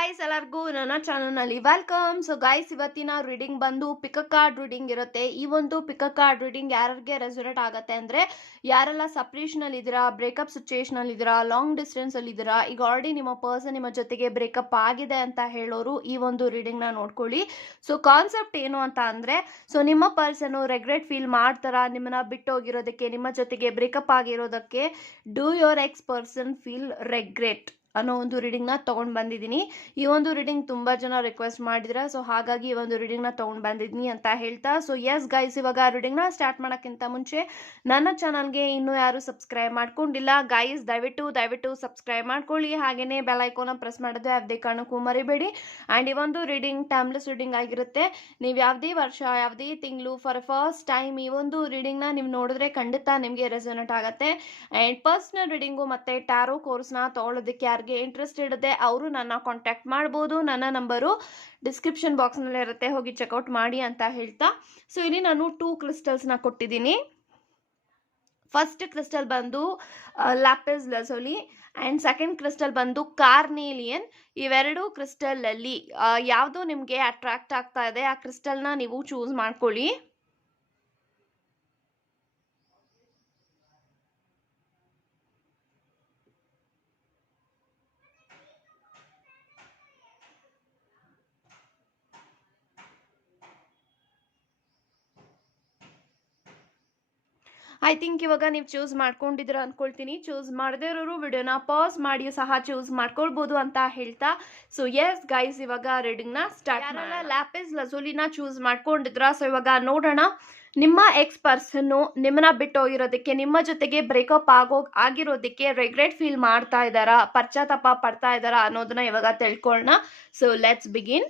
Guys, ಎಲ್ಲರಿಗೂ ನನ್ನ ಚಾನಲ್ನಲ್ಲಿ ವೆಲ್ಕಮ್. ಸೊ ಗಾಯ್ಸ್, ಇವತ್ತಿನ ರೀಡಿಂಗ್ ಬಂದು ಪಿಕ್ ಅ ಕಾರ್ಡ್ ರೀಡಿಂಗ್ ಇರುತ್ತೆ. ಈ ಒಂದು ಪಿಕ್ ಅ ಕಾರ್ಡ್ ರೀಡಿಂಗ್ ಯಾರಿಗೆ ರೆಸೊನೇಟ್ ಆಗುತ್ತೆ ಅಂದ್ರೆ, ಯಾರೆಲ್ಲ ಸಪ್ರೇಷನ್ ಅಲ್ಲಿ ಇದ್ದೀರಾ, ಬ್ರೇಕಪ್ ಸಿಚುಯೇಷನ್ ಅಲ್ಲಿ ಇದ್ದೀರಾ, ಲಾಂಗ್ ಡಿಸ್ಟೆನ್ಸ್ ಅಲ್ಲಿ ಇದ್ದೀರಾ, ಈಗ ಆಲ್ರೆಡಿ ನಿಮ್ಮ ಪರ್ಸನ್ ನಿಮ್ಮ ಜೊತೆಗೆ ಬ್ರೇಕಪ್ ಆಗಿದೆ ಅಂತ ಹೇಳೋರು ಈ ಒಂದು ರೀಡಿಂಗ್ ನ ನೋಡ್ಕೊಳ್ಳಿ. ಸೊ ಕಾನ್ಸೆಪ್ಟ್ ಏನು ಅಂತ ಅಂದ್ರೆ, ಸೊ ನಿಮ್ಮ ಪರ್ಸನ್ ರೆಗ್ರೆಟ್ ಫೀಲ್ ಮಾಡ್ತಾರಾ ನಿಮ್ಮನ್ನ ಬಿಟ್ಟು ಹೋಗಿರೋದಕ್ಕೆ, ನಿಮ್ಮ ಜೊತೆಗೆ ಬ್ರೇಕಪ್ ಆಗಿರೋದಕ್ಕೆ? Do your ex person feel regret ಅನ್ನೋ ಒಂದು ರೀಡಿಂಗ್ ನ ತಗೊಂಡ್ ಬಂದಿದ್ದೀನಿ. ಈ ಒಂದು ರೀಡಿಂಗ್ ತುಂಬಾ ಜನ ರಿಕ್ವೆಸ್ಟ್ ಮಾಡಿದ್ರ, ಸೊ ಹಾಗಾಗಿ ಈ ಒಂದು ರೀಡಿಂಗ್ ನ ತಗೊಂಡ್ ಬಂದಿದ್ದೀನಿ ಅಂತ ಹೇಳ್ತಾ, ಸೊ ಎಸ್ ಗೈಸ್, ಇವಾಗ ರೀಡಿಂಗ್ ನ ಸ್ಟಾರ್ಟ್ ಮಾಡಕ್ಕಿಂತ ಮುಂಚೆ ನನ್ನ ಚಾನಲ್ಗೆ ಇನ್ನೂ ಯಾರು ಸಬ್ಸ್ಕ್ರೈಬ್ ಮಾಡ್ಕೊಂಡಿಲ್ಲ ಗೈಸ್, ದಯವಿಟ್ಟು ಸಬ್ಸ್ಕ್ರೈಬ್ ಮಾಡ್ಕೊಳ್ಳಿ. ಹಾಗೇನೆ ಬೆಲ್ ಐಕಾನ್ ಪ್ರೆಸ್ ಮಾಡೋದು ಯಾವುದೇ ಕಾರಣಕ್ಕೂ ಮರಿಬೇಡಿ. ಅಂಡ್ ಈ ಒಂದು ರೀಡಿಂಗ್ ಟೈಮ್ಲೆಸ್ ರೀಡಿಂಗ್ ಆಗಿರುತ್ತೆ. ನೀವು ಯಾವುದೇ ವರ್ಷ, ಯಾವುದೇ ತಿಂಗಳು, ಫಾರ್ ಫಸ್ಟ್ ಟೈಮ್ ಈ ಒಂದು ರೀಡಿಂಗ್ ನ ನೀವು ನೋಡಿದ್ರೆ ಖಂಡಿತ ನಿಮಗೆ ರೆಸೊನೇಟ್ ಆಗುತ್ತೆ. ಅಂಡ್ ಪರ್ಸನಲ್ ರೀಡಿಂಗು ಮತ್ತೆ ಟ್ಯಾರೋ ಕೋರ್ಸ್ ನ ತಗೊಳ್ಳೋದಕ್ಕೆ ಯಾರಿಗೆ ಇಂಟ್ರೆಸ್ಟ್ ಇರುತ್ತೆ ಅವರು ನನ್ನ ಕಾಂಟ್ಯಾಕ್ಟ್ ಮಾಡಬಹುದು. ನನ್ನ ನಂಬರು ಡಿಸ್ಕ್ರಿಪ್ಷನ್ ಬಾಕ್ಸ್ ನಲ್ಲಿ ಇರುತ್ತೆ, ಹೋಗಿ ಚೆಕ್ಔಟ್ ಮಾಡಿ ಅಂತ ಹೇಳ್ತಾ, ಸೊ ಇಲ್ಲಿ ನಾನು 2 ಕ್ರಿಸ್ಟಲ್ಸ್ ನ ಕೊಟ್ಟಿದ್ದೀನಿ. ಫಸ್ಟ್ ಕ್ರಿಸ್ಟಲ್ ಬಂದು ಲ್ಯಾಪಿಸ್ ಲಜೂಲಿ ಅಂಡ್ ಸೆಕೆಂಡ್ ಕ್ರಿಸ್ಟಲ್ ಬಂದು ಕಾರ್ನೇಲಿಯನ್. ಇವೆರಡು ಕ್ರಿಸ್ಟಲ್ ಅಲ್ಲಿ ಯಾವುದು ನಿಮಗೆ ಅಟ್ರಾಕ್ಟ್ ಆಗ್ತಾ ಇದೆ ಆ ಕ್ರಿಸ್ಟಲ್ ನ ನೀವು ಚೂಸ್ ಮಾಡ್ಕೊಳ್ಳಿ. ಐ ಥಿಂಕ್ ಇವಾಗ ನೀವು ಚೂಸ್ ಮಾಡ್ಕೊಂಡಿದ್ರ ಅನ್ಕೊಳ್ತೀನಿ. ಚೂಸ್ ಮಾಡದೇ ಇರೋರು ವಿಡಿಯೋನ ಪಾಸ್ ಮಾಡಿ ಸಹ ಚೂಸ್ ಮಾಡ್ಕೊಳ್ಬಹುದು ಅಂತ ಹೇಳ್ತಾ, ಸೊ ಎಸ್ ಗೈಸ್, ಇವಾಗ ರೀಡಿಂಗ್ ನ ಸ್ಟಾರ್ಟ್ ಮಾಡೋಣ. ಲ್ಯಾಪಿಸ್ ಲಜೂಲಿನ ಚೂಸ್ ಮಾಡ್ಕೊಂಡಿದ್ರ, ಸೊ ಇವಾಗ ನೋಡೋಣ ನಿಮ್ಮ ಎಕ್ಸ್ ಪರ್ಸನ್ ನಿಮ್ಮನ್ನ ಬಿಟ್ಟು ಹೋಗಿರೋದಕ್ಕೆ, ನಿಮ್ಮ ಜೊತೆಗೆ ಬ್ರೇಕಪ್ ಆಗಿರೋದಕ್ಕೆ ರೆಗ್ರೆಟ್ ಫೀಲ್ ಮಾಡ್ತಾ ಇದ್ದಾರಾ, ಪಶ್ಚಾತ್ತಾಪ ಪಡ್ತಾ ಇದ್ದಾರಾ ಅನ್ನೋದನ್ನ ಇವಾಗ ತಿಳ್ಕೊಳ್ಳೋಣ. So let's begin.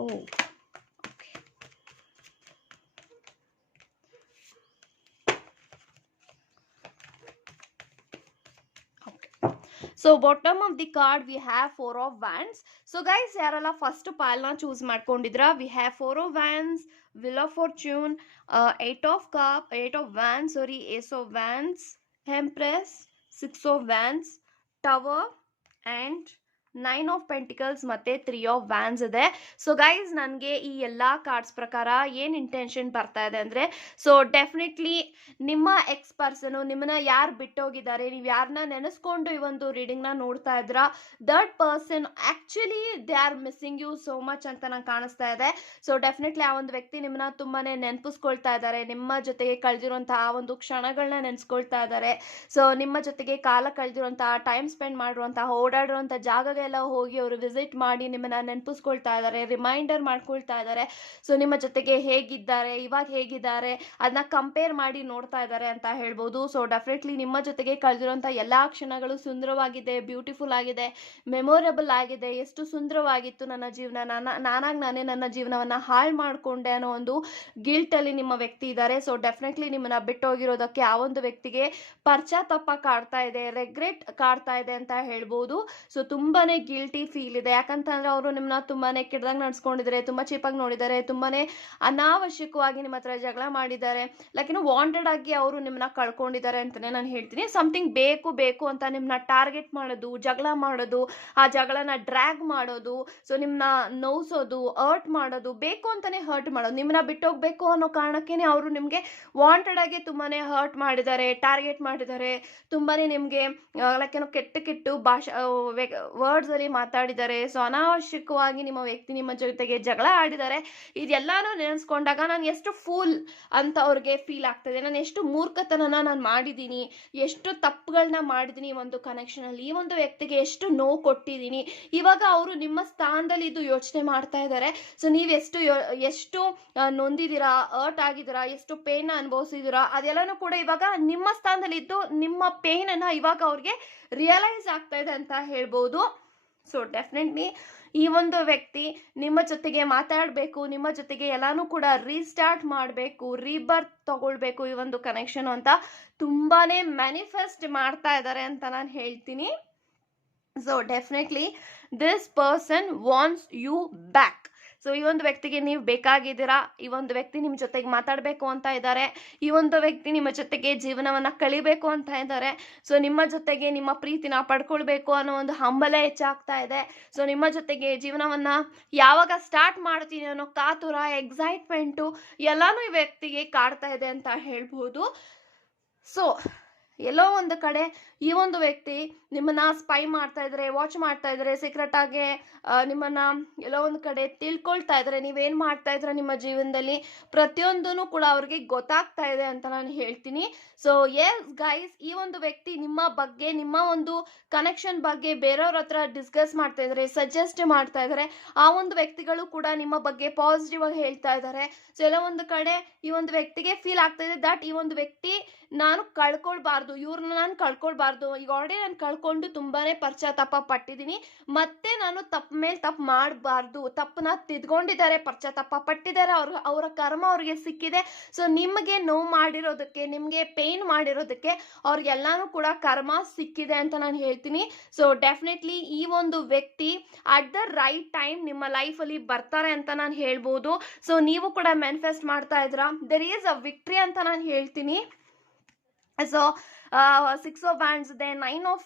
Oh, okay. So bottom of the card we have 4 of wands. So guys, ಯಾರೆಲ್ಲ ಫಸ್ಟ್ ಪಾಲ್ ನ choose ಮಾಡ್ಕೊಂಡಿದ್ರ, we have 4 of wands, wheel of fortune, 8 of cup, 8 of wands, sorry, ace of wands, empress, 6 of wands, tower and 9 of pentacles ಮತ್ತೆ 3 of wands ಇದೆ. So guys, ನನಗೆ ಈ ಎಲ್ಲ cards ಪ್ರಕಾರ ಏನು intention ಬರ್ತಾ ಇದೆ ಅಂದರೆ, ಸೊ ಡೆಫಿನೆಟ್ಲಿ ನಿಮ್ಮ ಎಕ್ಸ್ ಪರ್ಸನು ನಿಮ್ಮನ್ನ ಯಾರು ಬಿಟ್ಟೋಗಿದ್ದಾರೆ, ನೀವು ಯಾರನ್ನ ನೆನೆಸ್ಕೊಂಡು ಈ ಒಂದು ರೀಡಿಂಗ್ನ ನೋಡ್ತಾ ಇದ್ರ, that person actually they are missing you so much ಅಂತ ನಂಗೆ ಕಾಣಿಸ್ತಾ ಇದೆ. ಸೊ ಡೆಫಿನೆಟ್ಲಿ ಆ ಒಂದು ವ್ಯಕ್ತಿ ನಿಮ್ಮನ್ನ ತುಂಬಾ ನೆನಪಿಸ್ಕೊಳ್ತಾ ಇದ್ದಾರೆ, ನಿಮ್ಮ ಜೊತೆಗೆ ಕಳೆದಿರುವಂತಹ ಆ ಒಂದು ಕ್ಷಣಗಳನ್ನ ನೆನೆಸ್ಕೊಳ್ತಾ ಇದ್ದಾರೆ. ಸೊ ನಿಮ್ಮ ಜೊತೆಗೆ ಕಾಲ ಕಳೆದಿರುವಂತಹ, ಟೈಮ್ ಸ್ಪೆಂಡ್ ಮಾಡಿರುವಂತಹ, ಓಡಾಡಿರುವಂಥ ಜಾಗ ಎಲ್ಲ ಹೋಗಿ ಅವರು ವಿಸಿಟ್ ಮಾಡಿ ನಿಮ್ಮನ್ನ ನೆನಪಿಸ್ಕೊಳ್ತಾ ಇದ್ದಾರೆ, ರಿಮೈಂಡರ್ ಮಾಡ್ಕೊಳ್ತಾ ಇದ್ದಾರೆ. ಸೊ ನಿಮ್ಮ ಜೊತೆಗೆ ಹೇಗಿದ್ದಾರೆ, ಇವಾಗ ಹೇಗಿದ್ದಾರೆ ಅದನ್ನ ಕಂಪೇರ್ ಮಾಡಿ ನೋಡ್ತಾ ಇದ್ದಾರೆ ಅಂತ ಹೇಳ್ಬೋದು. ಸೊ ಡೆಫಿನೆಟ್ಲಿ ನಿಮ್ಮ ಜೊತೆಗೆ ಕಳೆದಿರುವಂಥ ಎಲ್ಲಾ ಕ್ಷಣಗಳು ಸುಂದರವಾಗಿದೆ, ಬ್ಯೂಟಿಫುಲ್ ಆಗಿದೆ, ಮೆಮೊರೇಬಲ್ ಆಗಿದೆ. ಎಷ್ಟು ಸುಂದರವಾಗಿತ್ತು ನನ್ನ ಜೀವನ, ನಾನೇ ನನ್ನ ಜೀವನವನ್ನ ಹಾಳು ಮಾಡ್ಕೊಂಡೆ ಅನ್ನೋ ಒಂದು ಗಿಲ್ಟ್ ಅಲ್ಲಿ ನಿಮ್ಮ ವ್ಯಕ್ತಿ ಇದ್ದಾರೆ. ಸೊ ಡೆಫಿನೆಟ್ಲಿ ನಿಮ್ಮನ್ನ ಬಿಟ್ಟೋಗಿರೋದಕ್ಕೆ ಆ ಒಂದು ವ್ಯಕ್ತಿಗೆ ಪಶ್ಚಾತ್ತಾಪ ಕಾಡ್ತಾ ಇದೆ, ರೆಗ್ರೆಟ್ ಕಾಡ್ತಾ ಇದೆ ಅಂತ ಹೇಳ್ಬೋದು. ಸೊ ತುಂಬಾನೇ ಗಿಲ್ಟಿ ಫೀಲ್ ಇದೆ, ಯಾಕಂತಂದ್ರೆ ಅವರು ನಿಮ್ಮನ್ನ ತುಂಬಾನೇ ಕೆಟ್ಟದಾಗ ನಡ್ಸ್ಕೊಂಡಿದ್ದಾರೆ, ತುಂಬಾ ಚೀಪಾಗಿ ನೋಡಿದ್ದಾರೆ, ತುಂಬಾನೇ ಅನಾವಶ್ಯಕವಾಗಿ ನಿಮ್ಮ ಹತ್ರ ಜಗಳ ಮಾಡಿದ್ದಾರೆ, ಲೈಕ್ ವಾಂಟೆಡ್ ಆಗಿ ಅವರು ನಿಮ್ಮನ್ನ ಕಳ್ಕೊಂಡಿದ್ದಾರೆ ಅಂತಾನೆ ನಾನು ಹೇಳ್ತೀನಿ. ಸಮಥಿಂಗ್ ಬೇಕು ಅಂತ ನಿಮ್ಮನ್ನ ಟಾರ್ಗೆಟ್ ಮಾಡೋದು, ಜಗಳ ಮಾಡೋದು, ಆ ಜಗಳನ ಡ್ರ್ಯಾಗ್ ಮಾಡೋದು, ಸೊ ನಿಮ್ಮನ್ನ ನೋಯಿಸೋದು, ಹರ್ಟ್ ಮಾಡೋದು, ಬೇಕು ಅಂತಾನೆ ಹರ್ಟ್ ಮಾಡೋದು, ನಿಮ್ಮನ್ನ ಬಿಟ್ಟೋಗ್ಬೇಕು ಅನ್ನೋ ಕಾರಣಕ್ಕೇನೆ ಅವರು ನಿಮಗೆ ವಾಂಟೆಡ್ ಆಗಿ ತುಂಬಾನೇ ಹರ್ಟ್ ಮಾಡಿದ್ದಾರೆ, ಟಾರ್ಗೆಟ್ ಮಾಡಿದ್ದಾರೆ, ತುಂಬಾನೇ ನಿಮಗೆ ಲೈಕ್ ಕೆಟ್ಟ ಭಾಷಾ ವರ್ಡ್ಸ್ ಅಲ್ಲಿ ಮಾತಾಡಿದ್ದಾರೆ. ಸೊ ಅನಾವಶ್ಯಕವಾಗಿ ನಿಮ್ಮ ವ್ಯಕ್ತಿ ನಿಮ್ಮ ಜೊತೆಗೆ ಜಗಳ ಆಡಿದ್ದಾರೆ. ಇದೆಲ್ಲಾನು ನೆನೆಸ್ಕೊಂಡಾಗ ನಾನು ಎಷ್ಟು ಫೂಲ್ ಅಂತ ಅವ್ರಿಗೆ ಫೀಲ್ ಆಗ್ತದೆ, ನಾನು ಎಷ್ಟು ಮೂರ್ಖತನನ ನಾನು ಮಾಡಿದ್ದೀನಿ, ಎಷ್ಟು ತಪ್ಪುಗಳನ್ನ ಮಾಡಿದ್ದೀನಿ ಈ ಒಂದು ಕನೆಕ್ಷನ್ ಅಲ್ಲಿ, ಈ ಒಂದು ವ್ಯಕ್ತಿಗೆ ಎಷ್ಟು ನೋವು ಕೊಟ್ಟಿದ್ದೀನಿ. ಇವಾಗ ಅವರು ನಿಮ್ಮ ಸ್ಥಾನದಲ್ಲಿ ಇದು ಯೋಚನೆ ಮಾಡ್ತಾ ಇದ್ದಾರೆ. ಸೊ ನೀವು ಎಷ್ಟು ನೊಂದಿದ್ದೀರಾ, ಹರ್ಟ್ ಆಗಿದ್ದೀರಾ, ಎಷ್ಟು ಪೇನ್ ಅನುಭವಿಸಿದ್ದೀರಾ, ಅದೆಲ್ಲಾನು ಕೂಡ ಇವಾಗ ನಿಮ್ಮ ಸ್ಥಾನದಲ್ಲಿ ಇದ್ದು ನಿಮ್ಮ ಪೇನ್ ಅನ್ನ ಇವಾಗ ಅವ್ರಿಗೆ ರಿಯಲೈಸ್ ಆಗ್ತಾ ಇದೆ ಅಂತ ಹೇಳ್ಬೋದು. ಸೊ ಡೆಫಿನೆಟ್ಲಿ ಈ ಒಂದು ವ್ಯಕ್ತಿ ನಿಮ್ಮ ಜೊತೆಗೆ ಮಾತಾಡಬೇಕು, ನಿಮ್ಮ ಜೊತೆಗೆ ಎಲ್ಲಾನು ಕೂಡ ರೀಸ್ಟಾರ್ಟ್ ಮಾಡಬೇಕು, ರೀಬರ್ತ್ ತಗೊಳ್ಬೇಕು ಈ ಒಂದು ಕನೆಕ್ಷನ್ ಅಂತ ತುಂಬಾನೇ ಮ್ಯಾನಿಫೆಸ್ಟ್ ಮಾಡ್ತಾ ಇದ್ದಾರೆ ಅಂತ ನಾನು ಹೇಳ್ತೀನಿ. So definitely this person wants you back. So ಈ ಒಂದು ವ್ಯಕ್ತಿಗೆ ನೀವು ಬೇಕಾಗಿದ್ದೀರಾ, ಈ ಒಂದು ವ್ಯಕ್ತಿ ನಿಮ್ಮ ಜೊತೆಗೆ ಮಾತಾಡಬೇಕು ಅಂತ ಇದ್ದಾರೆ, ಈ ಒಂದು ವ್ಯಕ್ತಿ ನಿಮ್ಮ ಜೊತೆಗೆ ಜೀವನವನ್ನ ಕಳಿಬೇಕು ಅಂತ ಇದ್ದಾರೆ. ಸೊ ನಿಮ್ಮ ಜೊತೆಗೆ ನಿಮ್ಮ ಪ್ರೀತಿನ ಪಡ್ಕೊಳ್ಬೇಕು ಅನ್ನೋ ಒಂದು ಹಂಬಲ ಹೆಚ್ಚಾಗ್ತಾ ಇದೆ. ಸೊ ನಿಮ್ಮ ಜೊತೆಗೆ ಜೀವನವನ್ನ ಯಾವಾಗ ಸ್ಟಾರ್ಟ್ ಮಾಡ್ತೀನಿ ಅನ್ನೋ ಕಾತುರ, ಎಕ್ಸೈಟ್ಮೆಂಟು ಎಲ್ಲಾನು ಈ ವ್ಯಕ್ತಿಗೆ ಕಾಡ್ತಾ ಇದೆ ಅಂತ ಹೇಳ್ಬೋದು. ಸೊ ಎಲ್ಲೋ ಒಂದು ಕಡೆ ಈ ಒಂದು ವ್ಯಕ್ತಿ ನಿಮ್ಮನ್ನ ಸ್ಪೈ ಮಾಡ್ತಾ ಇದ್ದಾರೆ, ವಾಚ್ ಮಾಡ್ತಾ ಇದ್ದಾರೆ, ಸೀಕ್ರೆಟ್ ಆಗಿ ನಿಮ್ಮನ್ನ ಎಲ್ಲೋ ಒಂದು ಕಡೆ ತಿಳ್ಕೊಳ್ತಾ ಇದ್ದಾರೆ, ನೀವೇನ್ ಮಾಡ್ತಾ ಇದ್ರ ನಿಮ್ಮ ಜೀವನದಲ್ಲಿ ಪ್ರತಿಯೊಂದೂ ಕೂಡ ಅವ್ರಿಗೆ ಗೊತ್ತಾಗ್ತಾ ಇದೆ ಅಂತ ನಾನು ಹೇಳ್ತೀನಿ. ಸೊ ಎಸ್ ಗೈಸ್, ಈ ಒಂದು ವ್ಯಕ್ತಿ ನಿಮ್ಮ ಬಗ್ಗೆ, ನಿಮ್ಮ ಒಂದು ಕನೆಕ್ಷನ್ ಬಗ್ಗೆ ಬೇರೆಯವ್ರ ಹತ್ರ ಡಿಸ್ಕಸ್ ಮಾಡ್ತಾ ಇದ್ದಾರೆ, ಸಜೆಸ್ಟ್ ಮಾಡ್ತಾ ಇದ್ದಾರೆ. ಆ ಒಂದು ವ್ಯಕ್ತಿಗಳು ಕೂಡ ನಿಮ್ಮ ಬಗ್ಗೆ ಪಾಸಿಟಿವ್ ಆಗಿ ಹೇಳ್ತಾ ಇದ್ದಾರೆ. ಸೊ ಎಲ್ಲ ಒಂದು ಕಡೆ ಈ ಒಂದು ವ್ಯಕ್ತಿಗೆ ಫೀಲ್ ಆಗ್ತಾ ಇದೆ ದಟ್ ಈ ಒಂದು ವ್ಯಕ್ತಿ ನಾನು ಕಳ್ಕೊಳ್ಬಾರ್ದು, ಇವ್ರನ್ನ ನಾನು ಕಳ್ಕೊಳ್ಬಾರ್ದು, ಈಗ ಆಲ್ರೆಡಿ ನಾನು ಕಳ್ಕೊಂಡು ತುಂಬಾನೇ ಪಶ್ಚಾತ್ತಾಪ ಪಟ್ಟಿದ್ದೀನಿ, ಮತ್ತೆ ನಾನು ತಪ್ಪು ಮೇಲೆ ತಪ್ಪು ಮಾಡಬಾರ್ದು, ತಪ್ಪನ್ನ ತಿದ್ಕೊಂಡಿದ್ದಾರೆ, ಪಶ್ಚಾತ್ತಾಪ ಪಟ್ಟಿದ್ದಾರೆ, ಅವರ ಕರ್ಮ ಅವ್ರಿಗೆ ಸಿಕ್ಕಿದೆ. ಸೊ ನಿಮಗೆ ನೋವು ಮಾಡಿರೋದಕ್ಕೆ, ನಿಮಗೆ ಪೇನ್ ಮಾಡಿರೋದಕ್ಕೆ ಅವ್ರಿಗೆಲ್ಲಾನು ಕೂಡ ಕರ್ಮ ಸಿಕ್ಕಿದೆ ಅಂತ ನಾನು ಹೇಳ್ತೀನಿ. ಸೊ ಡೆಫಿನೆಟ್ಲಿ ಈ ಒಂದು ವ್ಯಕ್ತಿ ಅಟ್ ದ ರೈಟ್ ಟೈಮ್ ನಿಮ್ಮ ಲೈಫಲ್ಲಿ ಬರ್ತಾರೆ ಅಂತ ನಾನು ಹೇಳ್ಬೋದು. ಸೊ ನೀವು ಕೂಡ ಮ್ಯಾನಿಫೆಸ್ಟ್ ಮಾಡ್ತಾ ಇದ್ರಾ, ದೆರ್ ಈಸ್ ಅ ವಿಕ್ಟ್ರಿ ಅಂತ ನಾನು ಹೇಳ್ತೀನಿ. ಸೊ 6 of Wands ಇದೆ, 9 of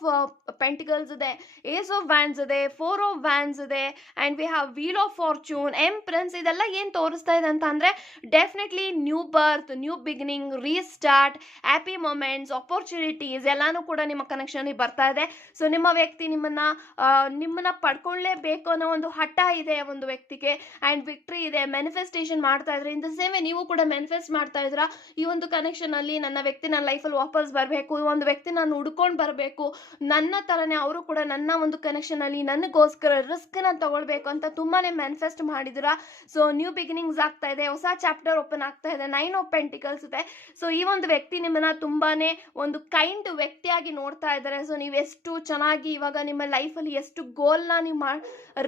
Pentacles ಇದೆ, Ace of Wands ಇದೆ, 4 of Wands ಇದೆ, and we have Wheel of Fortune, Empress. ಇದೆಲ್ಲ ಏನು ತೋರಿಸ್ತಾ ಇದೆ ಅಂತ ಅಂದರೆ definitely new birth, new beginning, restart, happy moments, opportunities ಎಲ್ಲಾನು ಕೂಡ ನಿಮ್ಮ ಕನೆಕ್ಷನ್ಗೆ ಬರ್ತಾ ಇದೆ. ಸೊ ನಿಮ್ಮ ವ್ಯಕ್ತಿ ನಿಮ್ಮನ್ನ ಪಡ್ಕೊಳ್ಳೇಬೇಕು ಅನ್ನೋ ಒಂದು ಹಠ ಇದೆ ಒಂದು ವ್ಯಕ್ತಿಗೆ, ಆ್ಯಂಡ್ ವಿಕ್ಟ್ರಿ ಇದೆ, ಮ್ಯಾನಿಫೆಸ್ಟೇಷನ್ ಮಾಡ್ತಾ ಇದ್ರೆ. ಇನ್ ದ ಸೇಮ್ ನೀವು ಕೂಡ ಮ್ಯಾನಿಫೆಸ್ಟ್ ಮಾಡ್ತಾ ಇದ್ರ, ಈ ಒಂದು ಕನೆಕ್ಷನ್ ಅಲ್ಲಿ ನನ್ನ ವ್ಯಕ್ತಿ ನನ್ನ ಲೈಫಲ್ಲಿ ವಾಪಸ್ ಬರಬೇಕು, ಈ ಒಂದು ವ್ಯಕ್ತಿ ನಾನು ಹುಡ್ಕೊಂಡು ಬರಬೇಕು, ನನ್ನ ತರನೇ ಅವರು ಕೂಡ ನನ್ನ ಒಂದು ಕನೆಕ್ಷನ್ ಅಲ್ಲಿ ನನಗೋಸ್ಕರ ರಿಸ್ಕ್ ನ ತಗೊಳ್ಬೇಕು ಅಂತ ತುಂಬಾನೇ ಮ್ಯಾನಿಫೆಸ್ಟ್ ಮಾಡಿದಿರಾ. ಸೊ ನ್ಯೂ ಬಿಗಿನಿಂಗ್ಸ್ ಆಗ್ತಾ ಇದೆ, ಹೊಸ ಚಾಪ್ಟರ್ ಓಪನ್ ಆಗ್ತಾ ಇದೆ, 9 of Pentacles ಇದೆ. ಸೊ ಈ ಒಂದು ವ್ಯಕ್ತಿ ನಿಮ್ಮನ್ನ ತುಂಬಾನೇ ಒಂದು ಕೈಂಡ್ ವ್ಯಕ್ತಿಯಾಗಿ ನೋಡ್ತಾ ಇದ್ದಾರೆ. ಸೊ ನೀವು ಎಷ್ಟು ಚೆನ್ನಾಗಿ ಇವಾಗ ನಿಮ್ಮ ಲೈಫಲ್ಲಿ ಎಷ್ಟು ಗೋಲ್ನ ನೀವು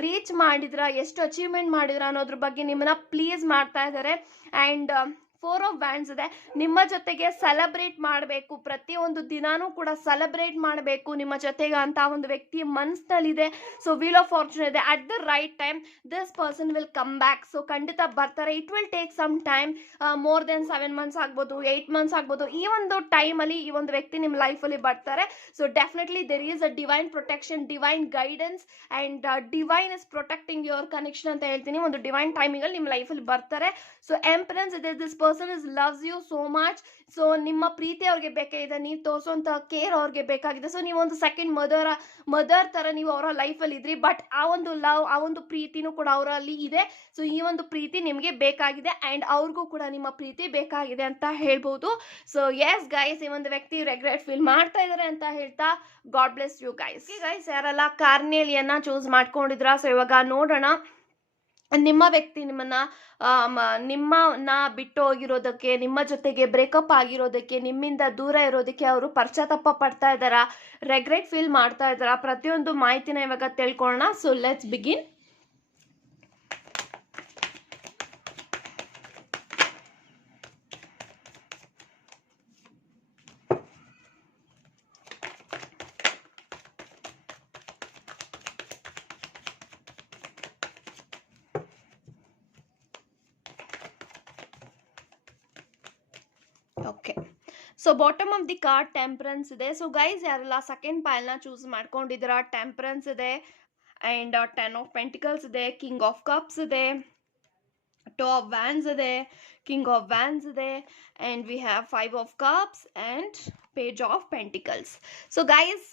ರೀಚ್ ಮಾಡಿದ್ರ, ಎಷ್ಟು ಅಚೀವ್ಮೆಂಟ್ ಮಾಡಿದ್ರ ಅನ್ನೋದ್ರ ಬಗ್ಗೆ ನಿಮ್ಮನ್ನ ಪ್ಲೀಸ್ ಮಾಡ್ತಾ ಇದ್ದಾರೆ. ಆ್ಯಂಡ್ 4 of Wands ಇದೆ, ನಿಮ್ಮ ಜೊತೆಗೆ ಸೆಲೆಬ್ರೇಟ್ ಮಾಡಬೇಕು, ಪ್ರತಿಯೊಂದು ದಿನಾನೂ ಕೂಡ ಸೆಲೆಬ್ರೇಟ್ ಮಾಡಬೇಕು ನಿಮ್ಮ ಜೊತೆಗೆ ಅಂತ ಒಂದು ವ್ಯಕ್ತಿ ಮನಸ್ಸಿನಲ್ಲಿದೆ. ಸೊ Wheel of Fortune ಇದೆ, at the right time this person will come back. So ಖಂಡಿತ ಬರ್ತಾರೆ. It will take some time, more than 7 months ಆಗ್ಬೋದು, 8 months ಆಗ್ಬೋದು. ಈ ಒಂದು ಟೈಮಲ್ಲಿ ಈ ಒಂದು ವ್ಯಕ್ತಿ ನಿಮ್ಮ ಲೈಫಲ್ಲಿ ಬರ್ತಾರೆ. So definitely there is a divine protection, divine guidance, and divine is protecting your connection ಅಂತ ಹೇಳ್ತೀನಿ. ಒಂದು ಡಿವೈನ್ ಟೈಮಿಂಗಲ್ಲಿ ನಿಮ್ಮ ಲೈಫಲ್ಲಿ ಬರ್ತಾರೆ. ಸೊ Empress ಇದೆ, this person is loves you so much. So ನಿಮ್ಮ ಪ್ರೀತಿ ಅವ್ರಿಗೆ ಬೇಕಾಗಿದೆ, ನೀವು ತೋರಿಸುವಂತ ಕೇರ್ ಅವ್ರಿಗೆ ಬೇಕಾಗಿದೆ. ಸೊ ನೀವು ಒಂದು ಸೆಕೆಂಡ್ ಮದರ್ ತರ ನೀವು ಅವರ ಲೈಫಲ್ಲಿ ಇದ್ರಿ, ಬಟ್ ಆ ಒಂದು ಲವ್, ಆ ಒಂದು ಪ್ರೀತಿನೂ ಕೂಡ ಅವರಲ್ಲಿ ಇದೆ. ಸೊ ಈ ಒಂದು ಪ್ರೀತಿ ನಿಮಗೆ ಬೇಕಾಗಿದೆ, ಆ್ಯಂಡ್ ಅವ್ರಿಗೂ ಕೂಡ ನಿಮ್ಮ ಪ್ರೀತಿ ಬೇಕಾಗಿದೆ ಅಂತ ಹೇಳ್ಬೋದು. ಸೊ ಎಸ್ ಗೈಸ್, ಈ ಒಂದು ವ್ಯಕ್ತಿ ರೆಗ್ರೆಟ್ ಫೀಲ್ ಮಾಡ್ತಾ ಇದ್ದಾರೆ ಅಂತ ಹೇಳ್ತಾ God bless you guys. Guys ಯಾರೆಲ್ಲ ಕಾರ್ನೇಲಿಯನ್ನ ಚೂಸ್ ಮಾಡ್ಕೊಂಡಿದ್ರ, ಸೊ ಇವಾಗ ನೋಡೋಣ ನಿಮ್ಮ ವ್ಯಕ್ತಿ ನಿಮ್ಮನ್ನ ಬಿಟ್ಟು ಹೋಗಿರೋದಕ್ಕೆ, ನಿಮ್ಮ ಜೊತೆಗೆ ಬ್ರೇಕಪ್ ಆಗಿರೋದಕ್ಕೆ, ನಿಮ್ಮಿಂದ ದೂರ ಇರೋದಕ್ಕೆ ಅವರು ಪಶ್ಚಾತ್ತಾಪ ಪಡ್ತಾ ಇದ್ದಾರಾ, ರೆಗ್ರೆಟ್ ಫೀಲ್ ಮಾಡ್ತಾ ಇದ್ದಾರಾ, ಪ್ರತಿಯೊಂದು ಮಾಹಿತಿನ ಇವಾಗ ತಿಳ್ಕೊಳ್ಳೋಣ. So let's begin. Okay, so bottom of the card temperance ಇದೆ. ಸೊ ಗೈಸ್ ಯಾರೆಲ್ಲ ಸೆಕೆಂಡ್ ಪೈಲ್ನ ಚೂಸ್ ಮಾಡ್ಕೊಂಡಿದ್ದೀರಾ, ಟೆಂಪರೆನ್ಸ್ ಇದೆ, ಆ್ಯಂಡ್ 10 of Pentacles ಇದೆ, ಕಿಂಗ್ ಆಫ್ ಕಪ್ಸ್ ಇದೆ, 2 of Wands ಇದೆ, ಕಿಂಗ್ ಆಫ್ Wands ಇದೆ, and we have 5 of Cups and page of pentacles. So guys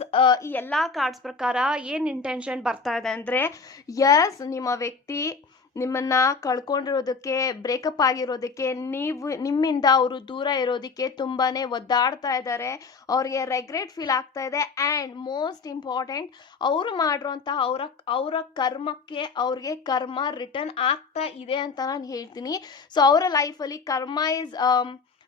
ಈ ಎಲ್ಲ ಕಾರ್ಡ್ಸ್ ಪ್ರಕಾರ ಏನು ಇಂಟೆನ್ಷನ್ ಬರ್ತಾ ಇದೆ ಅಂದರೆ, ಎಸ್ ನಿಮ್ಮ ವ್ಯಕ್ತಿ ನಿಮ್ಮನ್ನ ಕಳ್ಕೊಂಡಿರೋದಕ್ಕೆ, ಬ್ರೇಕಪ್ ಆಗಿರೋದಕ್ಕೆ, ನಿಮ್ಮಿಂದ ಅವರು ದೂರ ಇರೋದಕ್ಕೆ ತುಂಬಾನೇ ಒದ್ದಾಡ್ತಾ ಇದ್ದಾರೆ, ಅವ್ರಿಗೆ ರೆಗ್ರೆಟ್ ಫೀಲ್ ಆಗ್ತಾ ಇದೆ. ಆ್ಯಂಡ್ ಮೋಸ್ಟ್ ಇಂಪಾರ್ಟೆಂಟ್, ಅವರು ಮಾಡಿರೋಂತಹ ಅವರ ಕರ್ಮಕ್ಕೆ ಅವ್ರಿಗೆ ಕರ್ಮ ರಿಟರ್ನ್ ಆಗ್ತಾ ಇದೆ ಅಂತ ನಾನು ಹೇಳ್ತೀನಿ. ಸೊ ಅವರ ಲೈಫಲ್ಲಿ karma is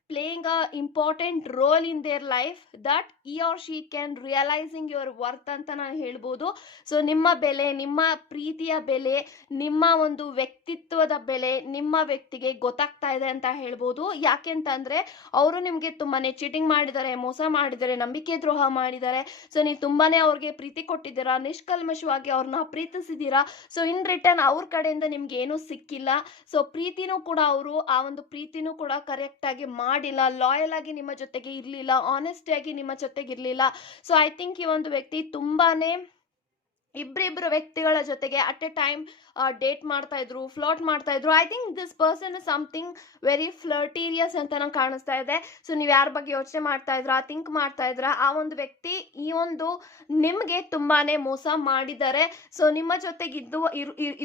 playing a important role in their life that he or she can realising your worth ಅಂತ ನಾನು ಹೇಳ್ಬೋದು. ಸೊ ನಿಮ್ಮ ಬೆಲೆ, ನಿಮ್ಮ ಪ್ರೀತಿಯ ಬೆಲೆ, ನಿಮ್ಮ ಒಂದು ವ್ಯಕ್ತಿತ್ವದ ಬೆಲೆ ನಿಮ್ಮ ವ್ಯಕ್ತಿಗೆ ಗೊತ್ತಾಗ್ತಾ ಇದೆ ಅಂತ ಹೇಳ್ಬೋದು. ಯಾಕೆಂತಂದ್ರೆ ಅವರು ನಿಮಗೆ ತುಂಬಾನೇ ಚೀಟಿಂಗ್ ಮಾಡಿದ್ದಾರೆ, ಮೋಸ ಮಾಡಿದ್ದಾರೆ, ನಂಬಿಕೆ ದ್ರೋಹ ಮಾಡಿದ್ದಾರೆ. ಸೊ ನೀವು ತುಂಬಾನೇ ಅವ್ರಿಗೆ ಪ್ರೀತಿ ಕೊಟ್ಟಿದ್ದೀರಾ, ನಿಷ್ಕಲ್ಮಶವಾಗಿ ಅವ್ರನ್ನ ಪ್ರೀತಿಸಿದ್ದೀರಾ. ಸೊ ಇನ್ ರಿಟರ್ನ್ ಅವ್ರ ಕಡೆಯಿಂದ ನಿಮ್ಗೆ ಏನೂ ಸಿಕ್ಕಿಲ್ಲ. ಸೊ ಪ್ರೀತಿನೂ ಕೂಡ ಅವರು ಆ ಒಂದು ಪ್ರೀತಿನೂ ಕೂಡ ಕರೆಕ್ಟ್ ಆಗಿ ಮಾಡಿಲ್ಲ, ಲಾಯಲ್ ಆಗಿ ನಿಮ್ಮ ಜೊತೆಗೆ ಇರ್ಲಿಲ್ಲ, ಆನೆಸ್ಟ್ ಆಗಿ ನಿಮ್ಮ ಜೊತೆಗೆ ಇರ್ಲಿಲ್ಲ. ಸೊ ಐ ಥಿಂಕ್ ಈ ಒಂದು ವ್ಯಕ್ತಿ ತುಂಬಾನೇ ಇಬ್ಬರಿಬ್ಬರು ವ್ಯಕ್ತಿಗಳ ಜೊತೆಗೆ ಅಟ್ ಎ ಟೈಮ್ ಡೇಟ್ ಮಾಡ್ತಾ ಇದ್ರು, ಫ್ಲರ್ಟ್ ಮಾಡ್ತಾ ಇದ್ರು. I think this person is something very flirtatious ಅಂತ ನಂಗೆ ಕಾಣಿಸ್ತಾ ಇದೆ. ಸೊ ನೀವು ಯಾರ ಬಗ್ಗೆ ಯೋಚನೆ ಮಾಡ್ತಾ ಇದ್ರಾ, ಥಿಂಕ್ ಮಾಡ್ತಾ ಇದ್ರಾ, ಆ ಒಂದು ವ್ಯಕ್ತಿ ಈ ಒಂದು ನಿಮಗೆ ತುಂಬಾನೇ ಮೋಸ ಮಾಡಿದ್ದಾರೆ. ಸೊ ನಿಮ್ಮ ಜೊತೆಗೆ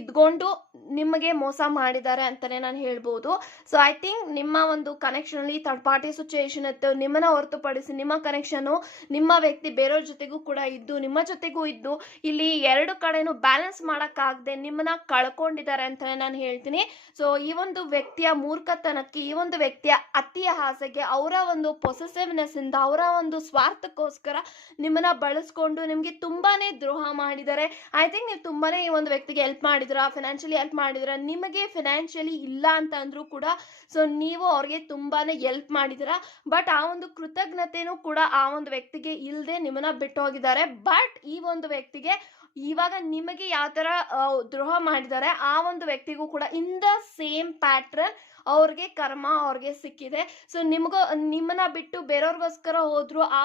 ಇದ್ಕೊಂಡು ನಿಮಗೆ ಮೋಸ ಮಾಡಿದ್ದಾರೆ ಅಂತಾನೆ ನಾನು ಹೇಳ್ಬೋದು. ಸೊ ಐ ಥಿಂಕ್ ನಿಮ್ಮ ಒಂದು ಕನೆಕ್ಷನ್ ಅಲ್ಲಿ ಥರ್ಡ್ ಪಾರ್ಟಿ ಸಿಚುಯೇಷನ್ ಇತ್ತು. ನಿಮ್ಮನ್ನ ಹೊರತುಪಡಿಸಿ ನಿಮ್ಮ ಕನೆಕ್ಷನ್ ನಿಮ್ಮ ವ್ಯಕ್ತಿ ಬೇರೆಯವ್ರ ಜೊತೆಗೂ ಕೂಡ ಇದ್ದು, ನಿಮ್ಮ ಜೊತೆಗೂ ಇದ್ದು, ಇಲ್ಲಿ ಎರಡು ಕಡೆನೂ ಬ್ಯಾಲೆನ್ಸ್ ಮಾಡಕ್ಕಾಗದೆ ನಿಮ್ಮನ್ನ ಕಳ್ಕೊಂಡಿದ್ದಾರೆ ಅಂತಾನೆ ನಾನು ಹೇಳ್ತೀನಿ. ಸೊ ಈ ಒಂದು ವ್ಯಕ್ತಿಯ ಮೂರ್ಖತನಕ್ಕೆ, ಈ ಒಂದು ವ್ಯಕ್ತಿಯ ಅತಿಯ ಆಸೆಗೆ, ಅವರ ಒಂದು ಪೊಸೆಸಿವ್ನೆಸ್ ಇಂದ, ಅವರ ಒಂದು ಸ್ವಾರ್ಥಕ್ಕೋಸ್ಕರ ನಿಮ್ಮನ್ನ ಬಳಸ್ಕೊಂಡು ನಿಮ್ಗೆ ತುಂಬಾನೇ ದ್ರೋಹ ಮಾಡಿದ್ದಾರೆ. ಐ ಥಿಂಕ್ ನೀವು ತುಂಬಾನೇ ಈ ಒಂದು ವ್ಯಕ್ತಿಗೆ ಹೆಲ್ಪ್ ಮಾಡಿದ್ರ, ಫಿನಾನ್ಷಿಯಲಿ ಹೆಲ್ಪ್ ಮಾಡಿದ್ರ. ನಿಮಗೆ ಫಿನಾನ್ಷಿಯಲಿ ಇಲ್ಲ ಅಂತ ಅಂದ್ರೂ ಕೂಡ ಸೊ ನೀವು ಅವ್ರಿಗೆ ತುಂಬಾನೇ ಹೆಲ್ಪ್ ಮಾಡಿದಿರ. ಬಟ್ ಆ ಒಂದು ಕೃತಜ್ಞತೆನೂ ಕೂಡ ಆ ಒಂದು ವ್ಯಕ್ತಿಗೆ ಇಲ್ಲದೆ ನಿಮ್ಮನ್ನ ಬಿಟ್ಟು ಹೋಗಿದ್ದಾರೆ. ಬಟ್ ಈ ಒಂದು ವ್ಯಕ್ತಿಗೆ ಇವಾಗ ನಿಮಗೆ ಯಾವ ತರ ದ್ರೋಹ ಮಾಡಿದ್ದಾರೆ, ಆ ಒಂದು ವ್ಯಕ್ತಿಗೂ ಕೂಡ ಇನ್ ದ ಸೇಮ್ ಪ್ಯಾಟ್ರನ್ ಅವ್ರಿಗೆ ಕರ್ಮ ಅವ್ರಿಗೆ ಸಿಕ್ಕಿದೆ. ಸೊ ನಿಮ್ಮನ್ನ ಬಿಟ್ಟು ಬೇರೆಯವ್ರಿಗೋಸ್ಕರ ಹೋದ್ರು, ಆ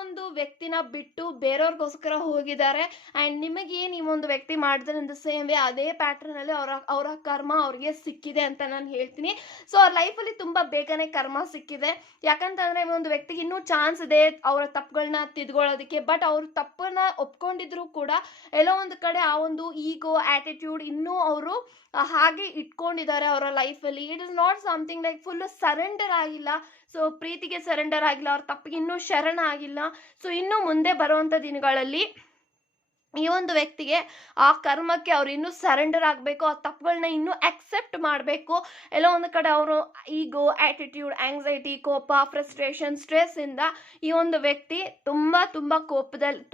ಒಂದು ವ್ಯಕ್ತಿನ ಬಿಟ್ಟು ಬೇರೆಯವ್ರಿಗೋಸ್ಕರ ಹೋಗಿದ್ದಾರೆ. ಅಂಡ್ ನಿಮಗೆ ಏನ್ ಈ ಒಂದು ವ್ಯಕ್ತಿ ಮಾಡಿದ್ರೆ ಇನ್ ದ ಸೇಮ್ ವೇ ಅದೇ ಪ್ಯಾಟ್ರನ್ ಅಲ್ಲಿ ಅವರ ಕರ್ಮ ಅವ್ರಿಗೆ ಸಿಕ್ಕಿದೆ ಅಂತ ನಾನು ಹೇಳ್ತೀನಿ. ಸೊ ಅವ್ರ ಲೈಫಲ್ಲಿ ತುಂಬಾ ಬೇಗನೆ ಕರ್ಮ ಸಿಕ್ಕಿದೆ. ಯಾಕಂತಂದ್ರೆ ಈ ಒಂದು ವ್ಯಕ್ತಿಗೆ ಇನ್ನೂ ಚಾನ್ಸ್ ಇದೆ ಅವರ ತಪ್ಪುಗಳನ್ನ ತಿದ್ಕೊಳ್ಳೋದಕ್ಕೆ. ಬಟ್ ಅವ್ರ ತಪ್ಪನ್ನ ಒಪ್ಕೊಂಡಿದ್ರು ಕೂಡ ಎಲ್ಲೋ ಒಂದು ಕಡೆ ಆ ಒಂದು ಈಗೋ, ಆಟಿಟ್ಯೂಡ್ ಇನ್ನೂ ಅವರು ಹಾಗೆ ಇಟ್ಕೊಂಡಿದ್ದಾರೆ ಅವರ ಲೈಫಲ್ಲಿ. It is not something like full surrender ಆಗಿಲ್ಲ. ಸೊ ಪ್ರೀತಿಗೆ ಸರೆಂಡರ್ ಆಗಿಲ್ಲ, ಅವ್ರ ತಪ್ಪಿಗೆ ಇನ್ನೂ ಶರಣ ಆಗಿಲ್ಲ. ಸೊ ಇನ್ನು ಮುಂದೆ ಬರುವಂತ ದಿನಗಳಲ್ಲಿ ಈ ಒಂದು ವ್ಯಕ್ತಿಗೆ ಆ ಕರ್ಮಕ್ಕೆ ಅವ್ರು ಇನ್ನೂ ಸರೆಂಡರ್ ಆಗಬೇಕು, ಆ ತಪ್ಪುಗಳನ್ನ ಇನ್ನೂ ಅಕ್ಸೆಪ್ಟ್ ಮಾಡಬೇಕು. ಎಲ್ಲೋ ಒಂದು ಕಡೆ ಅವರು ಈಗೋ, ಆಟಿಟ್ಯೂಡ್, ಆಂಗ್ಸೈಟಿ, ಕೋಪ, ಫ್ರಸ್ಟ್ರೇಷನ್, ಸ್ಟ್ರೆಸ್ ಇಂದ ಈ ಒಂದು ವ್ಯಕ್ತಿ ತುಂಬಾ ಕೋಪದಲ್ಲಿ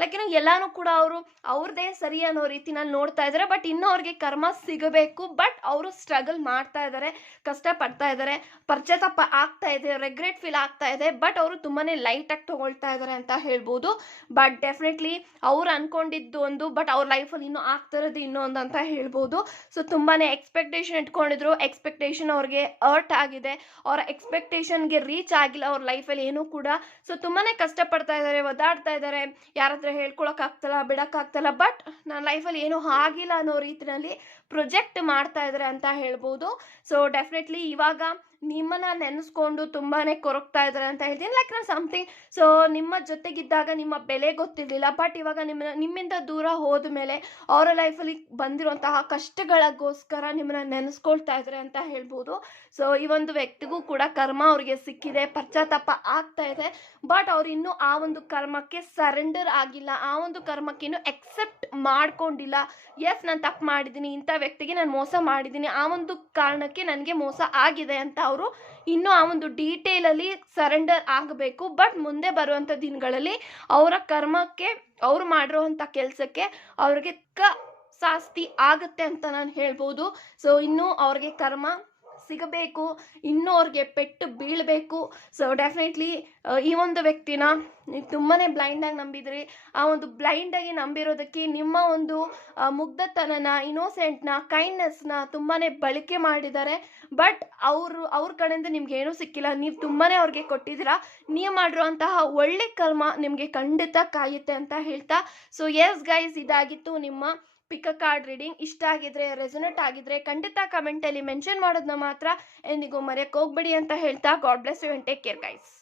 ಲೈಕ್ ಎಲ್ಲಾನು ಕೂಡ ಅವರು ಅವ್ರದೇ ಸರಿ ಅನ್ನೋ ರೀತಿನಲ್ಲಿ ನೋಡ್ತಾ ಇದ್ದಾರೆ. ಬಟ್ ಇನ್ನೂ ಅವ್ರಿಗೆ ಕರ್ಮ ಸಿಗಬೇಕು. ಬಟ್ ಅವರು ಸ್ಟ್ರಗಲ್ ಮಾಡ್ತಾ ಇದ್ದಾರೆ, ಕಷ್ಟ ಪಡ್ತಾ ಇದ್ದಾರೆ, ಪಶ್ಚಾತ್ತಾಪ ಆಗ್ತಾ ಇದೆ, ರೆಗ್ರೆಟ್ ಫೀಲ್ ಆಗ್ತಾ ಇದೆ. ಬಟ್ ಅವರು ತುಂಬಾನೇ ಲೈಟ್ ಆಗಿ ತಗೊಳ್ತಾ ಇದ್ದಾರೆ ಅಂತ ಹೇಳ್ಬೋದು. ಬಟ್ ಡೆಫಿನೆಟ್ಲಿ ಅವ್ರು ಅನ್ಕೊಂಡಿದ್ದು ಒಂದು, ಬಟ್ ಅವ್ರ ಲೈಫಲ್ಲಿ ಇನ್ನೂ ಆಗ್ತಾ ಇರೋದು ಇನ್ನೊಂದು ಅಂತ ಹೇಳ್ಬೋದು. ಸೊ ತುಂಬಾನೇ ಎಕ್ಸ್ಪೆಕ್ಟೇಷನ್ ಇಟ್ಕೊಂಡಿದ್ರು, ಎಕ್ಸ್ಪೆಕ್ಟೇಷನ್ ಅವ್ರಿಗೆ ಅರ್ಟ್ ಆಗಿದೆ, ಅವರ ಎಕ್ಸ್ಪೆಕ್ಟೇಷನ್ಗೆ ರೀಚ್ ಆಗಿಲ್ಲ ಅವ್ರ ಲೈಫಲ್ಲಿ ಏನೂ ಕೂಡ. ಸೊ ತುಂಬಾನೇ ಕಷ್ಟ ಪಡ್ತಾ ಇದ್ದಾರೆ, ಒದ್ದಾಡ್ತಾ ಇದ್ದಾರೆ, ಯಾರ ಹತ್ರ ಹೇಳ್ಕೊಳಕ್ ಆಗ್ತಲ್ಲ, ಬಿಡಕ್ ಆಗ್ತಲ್ಲ. ಬಟ್ ನನ್ನ ಲೈಫಲ್ಲಿ ಏನೂ ಆಗಿಲ್ಲ ಅನ್ನೋ ರೀತಿಯಲ್ಲಿ ಪ್ರೊಜೆಕ್ಟ್ ಮಾಡ್ತಾ ಇದ್ದಾರೆ ಅಂತ ಹೇಳ್ಬೋದು. ಸೊ ಡೆಫಿನೆಟ್ಲಿ ಇವಾಗ ನಿಮ್ಮನ್ನ ನೆನೆಸ್ಕೊಂಡು ತುಂಬಾನೇ ಕೊರಗ್ತಾ ಇದ್ದಾರೆ ಅಂತ ಹೇಳ್ತೀನಿ. ಲೈಕ್ ನಾನು ಸಮಥಿಂಗ್, ಸೊ ನಿಮ್ಮ ಜೊತೆಗಿದ್ದಾಗ ನಿಮ್ಮ ಬೆಲೆ ಗೊತ್ತಿರಲಿಲ್ಲ. ಬಟ್ ಇವಾಗ ನಿಮ್ಮಿಂದ ದೂರ ಹೋದ ಮೇಲೆ ಅವರ ಲೈಫಲ್ಲಿ ಬಂದಿರುವಂತಹ ಕಷ್ಟಗಳಿಗೋಸ್ಕರ ನಿಮ್ಮನ್ನ ನೆನೆಸ್ಕೊಳ್ತಾ ಇದ್ದಾರೆ ಅಂತ ಹೇಳ್ಬೋದು. ಸೊ ಈ ಒಂದು ವ್ಯಕ್ತಿಗೂ ಕೂಡ ಕರ್ಮ ಅವ್ರಿಗೆ ಸಿಕ್ಕಿದೆ, ಪಶ್ಚಾತ್ತಾಪ ಆಗ್ತಾ ಇದೆ. ಬಟ್ ಅವ್ರು ಇನ್ನೂ ಆ ಒಂದು ಕರ್ಮಕ್ಕೆ ಸರೆಂಡರ್ ಆಗಿಲ್ಲ, ಆ ಒಂದು ಕರ್ಮಕ್ಕೆ ಇನ್ನೂ ಎಕ್ಸೆಪ್ಟ್ ಮಾಡ್ಕೊಂಡಿಲ್ಲ. ಎಸ್ ನಾನು ತಪ್ಪು ಮಾಡಿದ್ದೀನಿ, ಇಂಥ ವ್ಯಕ್ತಿಗೆ ನಾನು ಮೋಸ ಮಾಡಿದ್ದೀನಿ, ಆ ಒಂದು ಕಾರಣಕ್ಕೆ ನನಗೆ ಮೋಸ ಆಗಿದೆ ಅಂತ ಅವರು ಇನ್ನೂ ಆ ಒಂದು ಡೀಟೇಲ್ ಅಲ್ಲಿ ಸರೆಂಡರ್ ಆಗಬೇಕು. ಬಟ್ ಮುಂದೆ ಬರುವಂತ ದಿನಗಳಲ್ಲಿ ಅವರ ಕರ್ಮಕ್ಕೆ, ಅವ್ರು ಮಾಡಿರುವಂತ ಕೆಲಸಕ್ಕೆ ಅವ್ರಿಗೆ ಶಾಸ್ತಿ ಆಗುತ್ತೆ ಅಂತ ನಾನು ಹೇಳ್ಬೋದು. ಸೊ ಇನ್ನೂ ಅವ್ರಿಗೆ ಕರ್ಮ ಸಿಗಬೇಕು, ಇನ್ನೂ ಅವ್ರಿಗೆ ಪೆಟ್ಟು ಬೀಳಬೇಕು. ಸೊ ಡೆಫಿನೆಟ್ಲಿ ಈ ಒಂದು ವ್ಯಕ್ತಿನ ನೀವು ತುಂಬಾನೇ ಬ್ಲೈಂಡಾಗಿ ನಂಬಿದ್ರಿ. ಆ ಒಂದು ಬ್ಲೈಂಡಾಗಿ ನಂಬಿರೋದಕ್ಕೆ ನಿಮ್ಮ ಒಂದು ಮುಗ್ಧತನನ, ಇನೋಸೆಂಟ್ನ, ಕೈಂಡ್ನೆಸ್ನ ತುಂಬಾನೇ ಬಳಕೆ ಮಾಡಿದ್ದಾರೆ. ಬಟ್ ಅವ್ರ ಕಡೆಯಿಂದ ನಿಮ್ಗೆ ಏನೂ ಸಿಕ್ಕಿಲ್ಲ, ನೀವು ತುಂಬಾನೇ ಅವ್ರಿಗೆ ಕೊಟ್ಟಿದ್ದೀರಾ. ನೀವು ಮಾಡಿರುವಂತಹ ಒಳ್ಳೆ ಕರ್ಮ ನಿಮಗೆ ಖಂಡಿತ ಕಾಯುತ್ತೆ ಅಂತ ಹೇಳ್ತಾ, ಸೊ ಎಸ್ ಗೈಸ್, ಇದಾಗಿತ್ತು ನಿಮ್ಮ ಪಿಕ್ ಅ ಕಾರ್ಡ್ ರೀಡಿಂಗ್. ಇಷ್ಟ ಆಗಿದ್ರೆ, ರೆಸೊನೇಟ್ ಆಗಿದ್ರೆ ಖಂಡಿತ ಕಮೆಂಟಲ್ಲಿ ಮೆನ್ಷನ್ ಮಾಡೋದನ್ನ ಮಾತ್ರ ಎಂದಿಗೂ ಮರೆಯಕ್ಕೆ ಹೋಗ್ಬೇಡಿ ಅಂತ ಹೇಳ್ತಾ, God bless you and take care guys.